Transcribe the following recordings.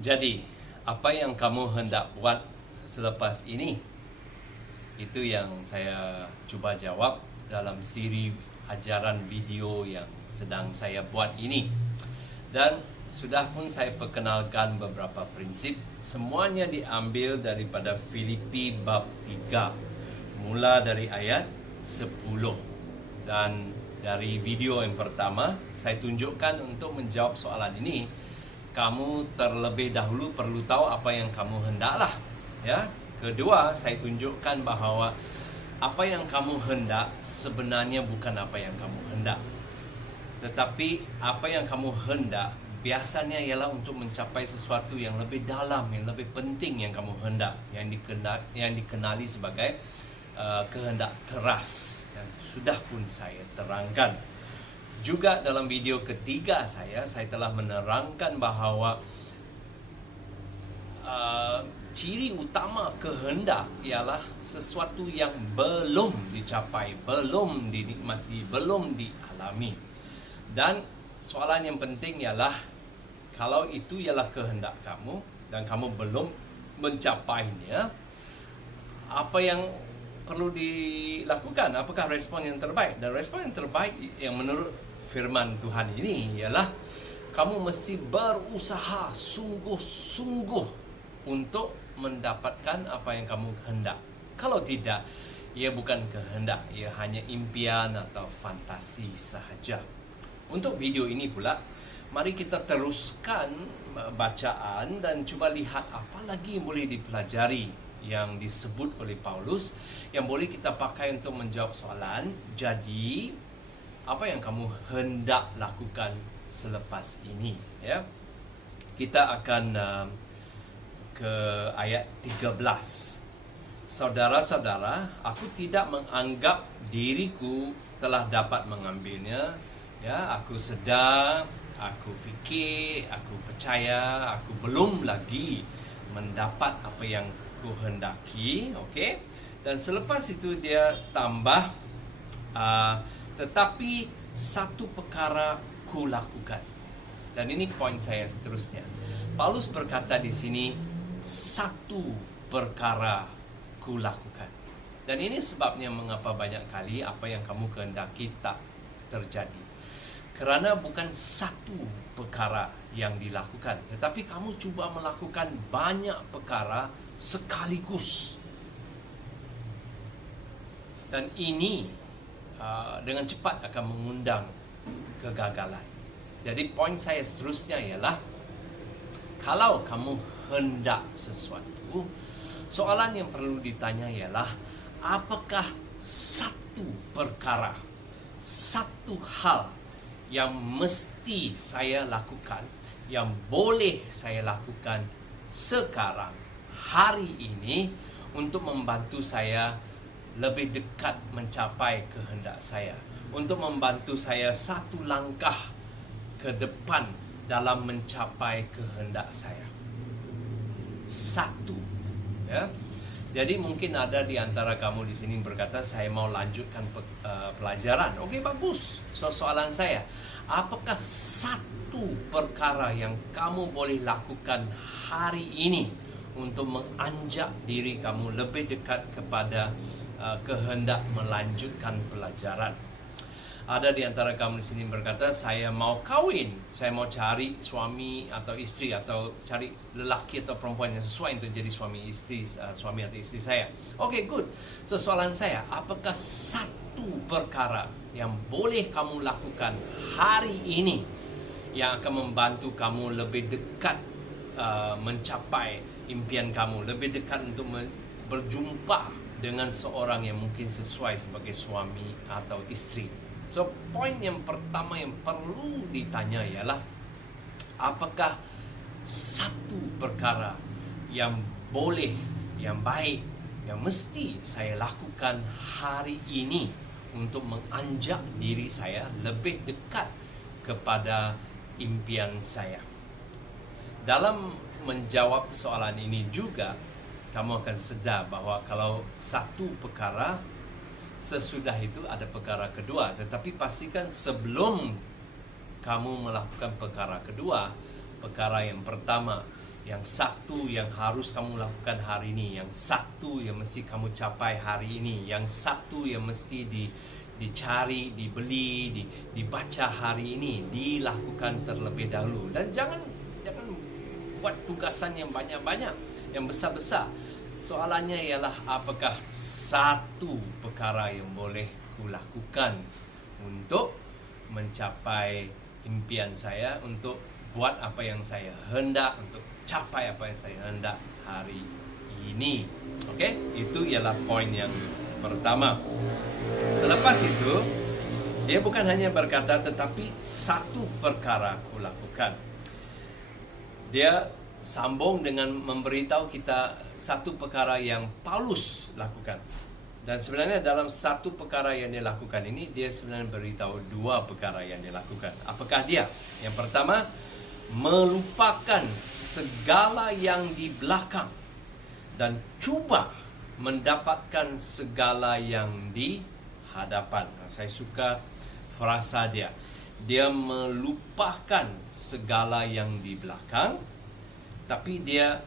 Jadi, apa yang kamu hendak buat selepas ini? Itu yang saya cuba jawab dalam siri ajaran video yang sedang saya buat ini. Dan sudah pun saya perkenalkan beberapa prinsip. Semuanya diambil daripada Filipi bab 3. Mula dari ayat 10. Dan dari video yang pertama, saya tunjukkan untuk menjawab soalan ini, kamu terlebih dahulu perlu tahu apa yang kamu hendaklah. Ya. Kedua, saya tunjukkan bahawa apa yang kamu hendak sebenarnya bukan apa yang kamu hendak. Tetapi apa yang kamu hendak biasanya ialah untuk mencapai sesuatu yang lebih dalam, yang lebih penting yang kamu hendak, yang dikenali sebagai kehendak teras. Dan sudah pun saya terangkan. Juga dalam video ketiga saya telah menerangkan bahawa ciri utama kehendak ialah sesuatu yang belum dicapai, belum dinikmati, belum dialami. Dan soalan yang penting ialah, kalau itu ialah kehendak kamu dan kamu belum mencapainya, apa yang perlu dilakukan? Apakah respon yang terbaik? Dan respon yang terbaik yang menurut firman Tuhan ini ialah kamu mesti berusaha sungguh-sungguh untuk mendapatkan apa yang kamu hendak. Kalau tidak, ia bukan kehendak, ia hanya impian atau fantasi sahaja. Untuk video ini pula, mari kita teruskan bacaan dan cuba lihat apa lagi yang boleh dipelajari yang disebut oleh Paulus yang boleh kita pakai untuk menjawab soalan. Jadi, apa yang kamu hendak lakukan selepas ini? Ya, kita akan ke ayat 13. Saudara-saudara, aku tidak menganggap diriku telah dapat mengambilnya. Ya, aku sedar, aku fikir, aku percaya, aku belum lagi mendapat apa yang kuhendaki. Okey. Dan selepas itu dia tambah, tetapi satu perkara ku lakukan. Dan ini poin saya seterusnya. Paulus berkata di sini, satu perkara ku lakukan. Dan ini sebabnya mengapa banyak kali apa yang kamu kehendaki tak terjadi. Kerana bukan satu perkara yang dilakukan, tetapi kamu cuba melakukan banyak perkara sekaligus. Dan ini dengan cepat akan mengundang kegagalan. Jadi poin saya seterusnya ialah, kalau kamu hendak sesuatu, soalan yang perlu ditanya ialah, apakah satu perkara, satu hal yang mesti saya lakukan, yang boleh saya lakukan sekarang, hari ini, untuk membantu saya lebih dekat mencapai kehendak saya, untuk membantu saya satu langkah ke depan dalam mencapai kehendak saya. Satu, ya. Jadi mungkin ada di antara kamu di sini berkata, saya mau lanjutkan pelajaran. Okey, bagus. So, soalan saya, apakah satu perkara yang kamu boleh lakukan hari ini untuk menganjak diri kamu lebih dekat kepada kehendak melanjutkan pelajaran? Ada di antara kamu di sini berkata, saya mau kahwin, saya mau cari suami atau istri, atau cari lelaki atau perempuan yang sesuai untuk jadi suami atau istri saya. Okay, good. So, soalan saya, apakah satu perkara yang boleh kamu lakukan hari ini yang akan membantu kamu lebih dekat mencapai impian kamu, lebih dekat untuk berjumpa dengan seorang yang mungkin sesuai sebagai suami atau istri? So, poin yang pertama yang perlu ditanya ialah, apakah satu perkara yang boleh, yang baik, yang mesti saya lakukan hari ini untuk menganjak diri saya lebih dekat kepada impian saya? Dalam menjawab soalan ini juga, kamu akan sedar bahawa kalau satu perkara, sesudah itu ada perkara kedua. Tetapi pastikan sebelum kamu melakukan perkara kedua, perkara yang pertama, yang satu yang harus kamu lakukan hari ini, yang satu yang mesti kamu capai hari ini, yang satu yang mesti dicari, dibeli, dibaca hari ini, dilakukan terlebih dahulu. Dan jangan buat tugasan yang banyak-banyak, yang besar-besar. Soalannya ialah, apakah satu perkara yang boleh kulakukan untuk mencapai impian saya, untuk buat apa yang saya hendak, untuk capai apa yang saya hendak hari ini. Okey, itu ialah poin yang pertama. Selepas itu, dia bukan hanya berkata, tetapi satu perkara kulakukan. Dia sambung dengan memberitahu kita satu perkara yang Paulus lakukan. Dan sebenarnya dalam satu perkara yang dia lakukan ini, dia sebenarnya beritahu dua perkara yang dia lakukan. Apakah dia? Yang pertama, melupakan segala yang di belakang dan cuba mendapatkan segala yang di hadapan. Saya suka frasa dia. Dia melupakan segala yang di belakang, tapi dia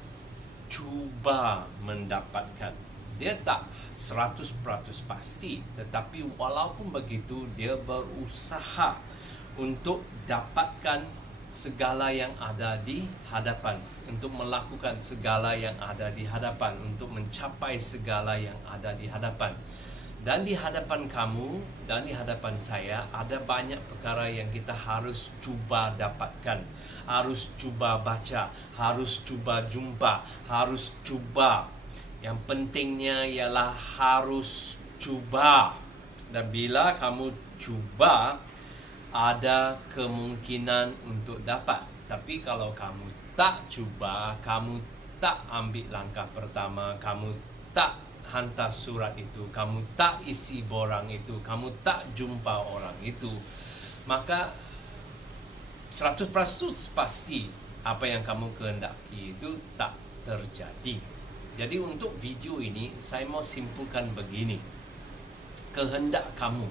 cuba mendapatkan. Dia tak 100% pasti, tetapi walaupun begitu, dia berusaha untuk dapatkan segala yang ada di hadapan, untuk melakukan segala yang ada di hadapan, untuk mencapai segala yang ada di hadapan. Dan di hadapan kamu dan di hadapan saya ada banyak perkara yang kita harus cuba dapatkan, harus cuba baca, harus cuba jumpa, harus cuba. Yang pentingnya ialah harus cuba. Dan bila kamu cuba, ada kemungkinan untuk dapat. Tapi kalau kamu tak cuba, kamu tak ambil langkah pertama, kamu tak hantar surat itu, kamu tak isi borang itu, kamu tak jumpa orang itu, maka 100% pasti apa yang kamu kehendaki itu tak terjadi. Jadi untuk video ini, saya mau simpulkan begini. Kehendak kamu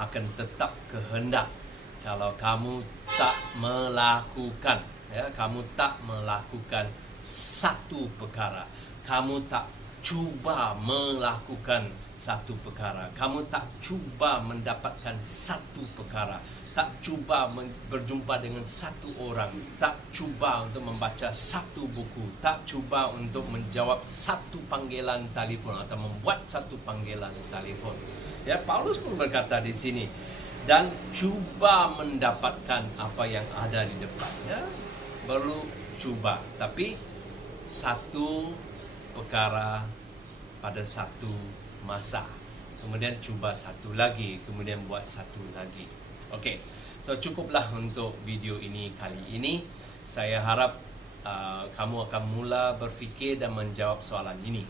akan tetap kehendak kalau kamu tak melakukan, kamu tak melakukan satu perkara, kamu tak cuba melakukan satu perkara, kamu tak cuba mendapatkan satu perkara, tak cuba berjumpa dengan satu orang, tak cuba untuk membaca satu buku, tak cuba untuk menjawab satu panggilan telefon atau membuat satu panggilan telefon. Ya, Paulus pun berkata di sini, dan cuba mendapatkan apa yang ada di depan. Ya, perlu cuba, tapi satu perkara pada satu masa. Kemudian cuba satu lagi, kemudian buat satu lagi. Okey, so cukuplah untuk video ini kali ini. Saya harap kamu akan mula berfikir dan menjawab soalan ini.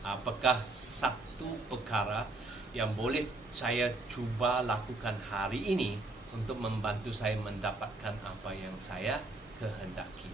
Apakah satu perkara yang boleh saya cuba lakukan hari ini untuk membantu saya mendapatkan apa yang saya kehendaki?